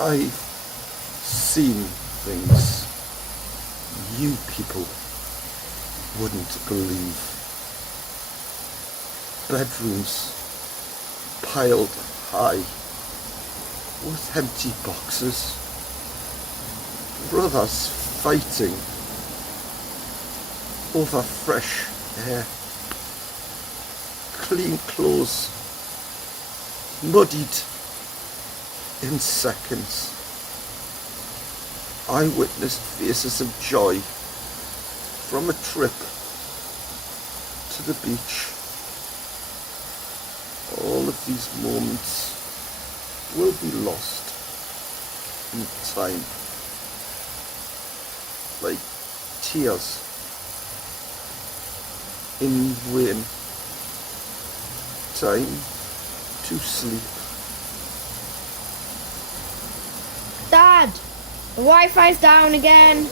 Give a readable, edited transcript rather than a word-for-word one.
I've seen things you people wouldn't believe. Bedrooms piled high with empty boxes. Brothers fighting over fresh air. Clean clothes muddied in seconds. I witnessed faces of joy from a trip to the beach. All of these moments will be lost in time, like tears in rain. Time to sleep. Dad, the Wi-Fi's down again.